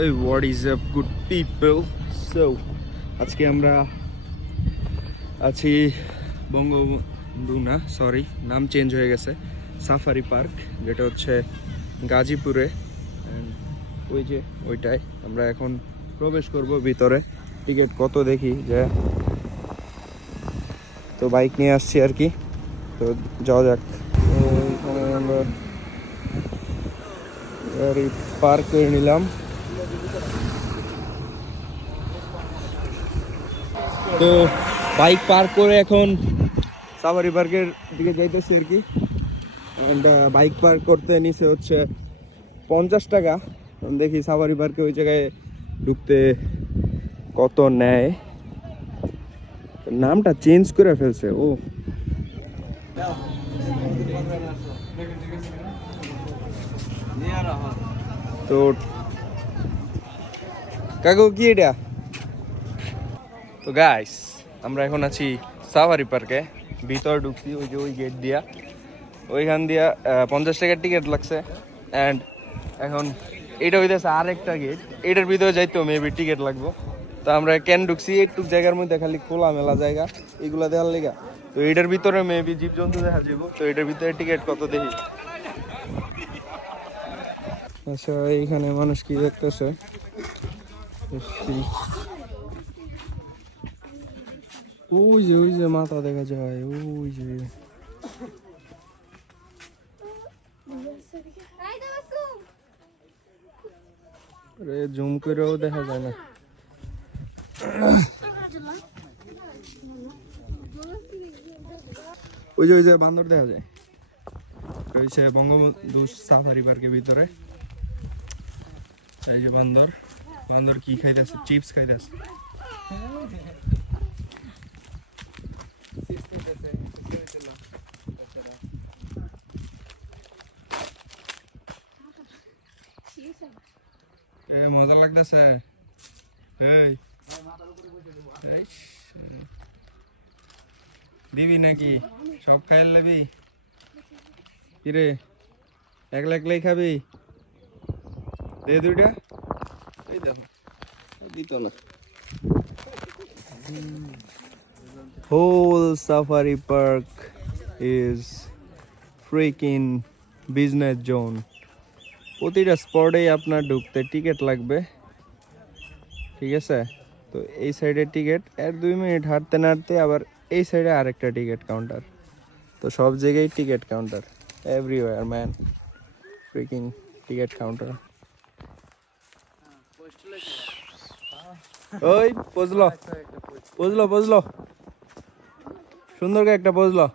এই what is up good people so আজকে আমরা আছি বঙ্গবন্ধু না সরি নাম চেঞ্জ হয়ে গেছে সাফারি পার্ক যেটা হচ্ছে গাজীপুরে। ওই যে ওইটাই আমরা এখন প্রবেশ করব ভিতরে। টিকিট কত দেখি, যে তো বাইক নিয়ে আসছি আর কি। তো যাওয়া যাক। আমরা পার্ক করে নিলাম। তো বাইক পার্ক করে এখন সাফারি পার্কের দিকে যাইতেছি আর কি। বাইক পার্ক করতে নিচে হচ্ছে পঞ্চাশ টাকা। দেখি সাফারি পার্কে ওই জায়গায় ঢুকতে কত নেয়। নামটা চেঞ্জ করে ফেলছে, ও। তো, কাকু, কি এটা? তো গাইস আমরা এখন আছি সাফারি পার্কে ভিতর ঢুকছি, ওই যে ওই গেট দিয়া। ওইখান দিয়া পঞ্চাশ টাকার টিকিট লাগছে। অ্যান্ড এখন এটা হইতেছে আরেকটা গেট এটার ভিতরে যাইতো মেবি টিকিট লাগবো। তো আমরা কেন ঢুকছি একটু জায়গার মধ্যে খালি খোলা মেলা জায়গা, এগুলা দেখার লেগা। তো এটার ভিতরে মেবি জীবজন্তু দেখা যাব তো এটার ভিতরে টিকিট কত দেখি? আচ্ছা এইখানে মানুষ কি দেখতেছে। ওই যে ওই যে মাথা দেখা যায়, ওই যে। জুম করেও দেখা যায় না। ওই যে ওই যে, বান্দর দেখা যায়। রয়েছে বঙ্গবন্ধু সাফারি পার্কের ভিতরে। এই যে বান্দর। বান্দর কি খাইতেছে? চিপস খাইতেছে। এ, মজা লাগতেছে। এই। দিবি নাকি? সব খাইল লেবি? কিরে, একলা একলাই খাবি? দে দুইটা। এই দেখো। দিত না। Whole safari park is freaking business zone. প্রতিটা স্পটেই আপনার ঢুকতে টিকিট লাগবে। ঠিক আছে? তো এই সাইডে টিকিট এক দুই মিনিট হাঁটতে না হাঁটতে আবার এই সাইডে আরেকটা টিকিট কাউন্টার তো সব জায়গায় ticket counter everywhere man freaking ticket counter ওই বুঝলো পজলো সুন্দর করে একটা পজলো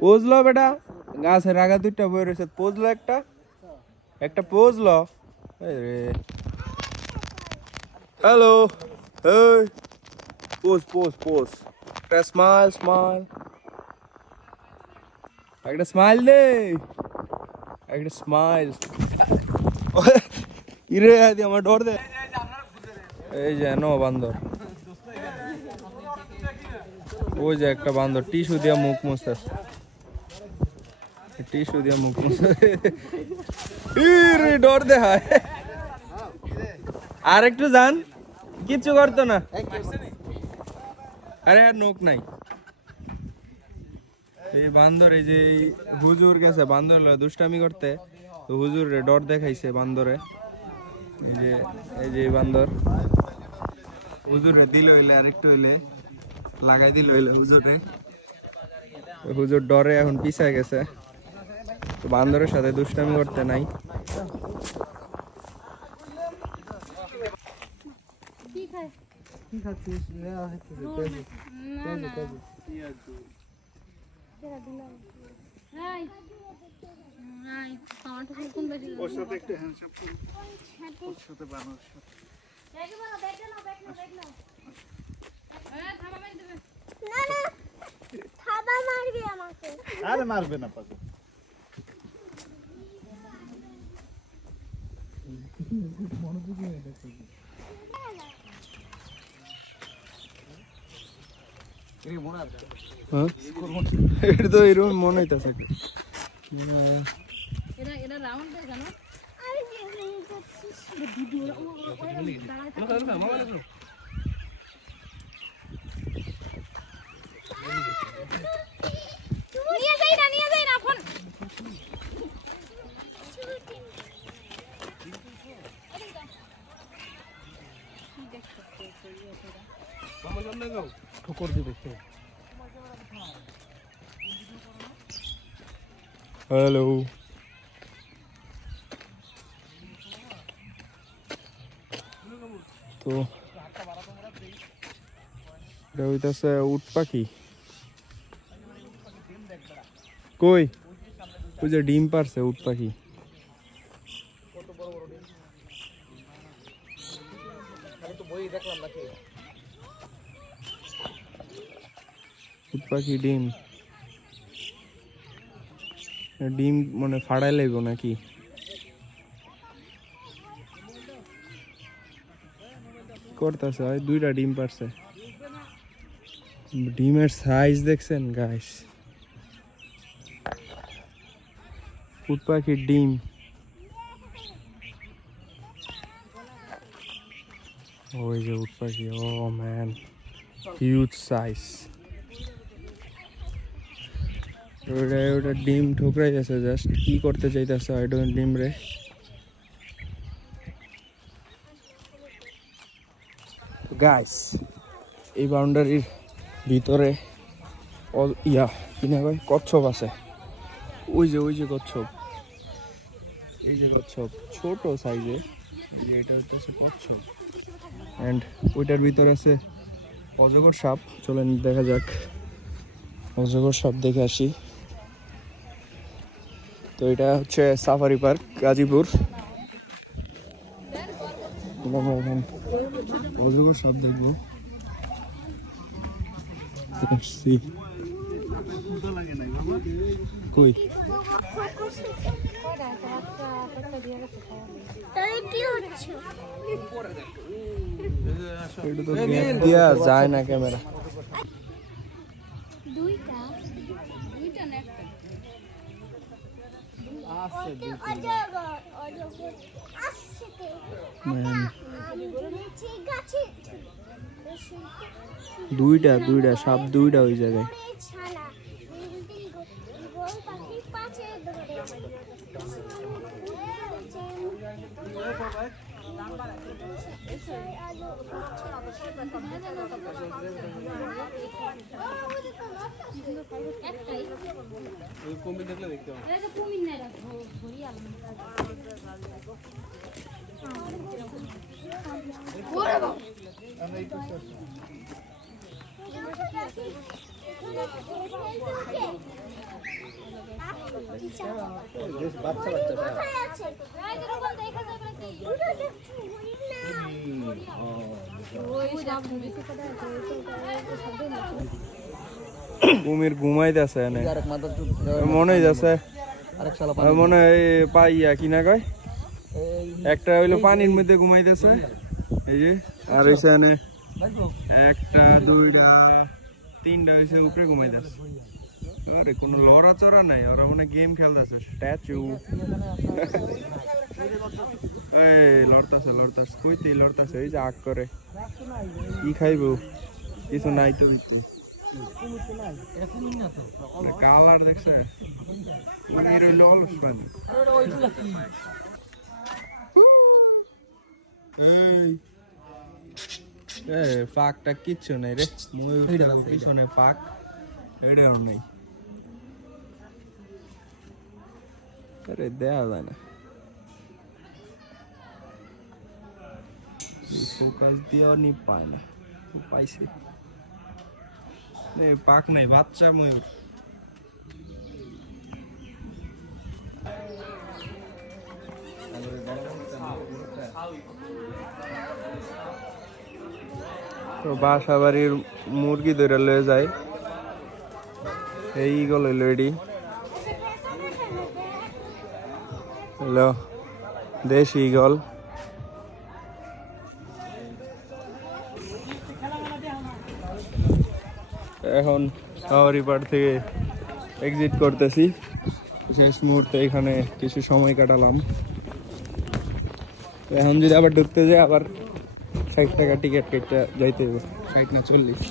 পোজলো বেটা গাছের আগা দুইটা বই রয়েছে। পোজলো একটা একটা পোজলো। হ্যালো এই, পোজ পোজ পোজ। একটা স্মাইল স্মাইল একটা স্মাইল দে। একটা স্মাইল ইরে, আদি, আমার ডর দে। এই যে, নো বান্দর। ওই যে একটা বান্দর, টিস্যু দিয়া মুখ মুছতেছে। টিস্যু দিয়া মুখ ডর দে হায়। আর একটু যান। কিচ্ছু করতো না। আরে, আর নোক নাই। এই বান্দর, এই যে হুজুর গেছে, বান্দর দুষ্টামি করতে। তো হুজুর ডর দেখাইছে বান্দরে। এই যে এই যে বান্দর। হুজুর দিল হইলে আরেকটু হইলে, লাগাই দিল হইলে হুজুরে হুজুর ডরে এখন পিছায় গেছে। তো বান্দরের সাথে দুষ্টামি করতে নাই। আরে মারবে না পাগল। হ্যাঁ এটা তো এরকম মনে হইতেছে নিয়ে যাই না নিয়ে যাই না ফোন। ঠোকর দিবে সে হ্যালো তো এটা হইতাছে উট পাখি কই ওই যে ডিম পারছে উট পাখি পাখি ডিম। ডিম মানে ফাড়াই লাগবো নাকি? করতেছে, ওই দুইটা ডিম পারছে। ডিমের সাইজ দেখছেন গাইস উট পাখির ডিম। ওই যে উট পাখি, ও ম্যান হিউজ সাইজ ওটা ওটা ডিম ঠোকরাই আছে জাস্ট কি করতে চাইতেছে আই ডোন্ট ডিম রে। গাইস এই বাউন্ডারির ভিতরে ইয়া, কি না কয়? কচ্ছপ আছে। ওই যে ওই যে কচ্ছপ। এই যে কচ্ছপ, ছোট সাইজে এটা হচ্ছে কচ্ছপ। অ্যান্ড ওইটার ভিতরে আছে অজগর সাপ। চলেন দেখা যাক। অজগর সাপ দেখে আসি। তো এটা হচ্ছে সাফারি পার্ক গাজীপুর। অজগর সাপ দেখব। কই? এটা তো গ্যাপ দিয়া যায় না ক্যামেরা। দুইটা দুইটা না একটা। দুইটা দুইটা সাপ দুইটা ওই জায়গায়। একটাই কমে দেখলে দেখতে তো কুমির নাই রাখব ভরি কুমির ঘুমাইতেছে এনে। আরেক মাথা চুপ মনে আর মনে হয় পাইয়া কি না কয়? একটা হইল পানির মধ্যে ঘুমাইতেছে এই যে আর হইছে এনে একটা দুইটা তিনটা হইছে উপরে ঘুমাইতেছে কোনো লড়া চড়া নাই ওরা মানে গেম খেলতেছে। স্ট্যাচু এই, লড়তাছে লড়তাছে। কইতে লড়তাছে, এই যে আগ করে। কি খাইবো? কিছু নাই তো কালার দেখছে। এই, এ, পাকটা কিচ্ছু নাই রে। ময়ূর পিছনে পাক। এটাও নাই। আরে দেয়া যায় না। ফোকাস দিয়েও নি পায় না। পাইছে। পাক নাই, বাচ্চা ময়ূর। তো বাসা বাড়ির মুরগি ধরে লয়ে যায়। এই গল এডি হ্যালো, দেশি ইগল এখন সাওয়ারি পাড় থেকে এক্সিট করতেছি। শেষ মুহূর্তে এখানে কিছু সময় কাটালাম। এখন যদি আবার ঢুকতে যাই, আবার ষাট টাকা টিকিট কেটে যাইতে হবে ষাট না চল্লিশ।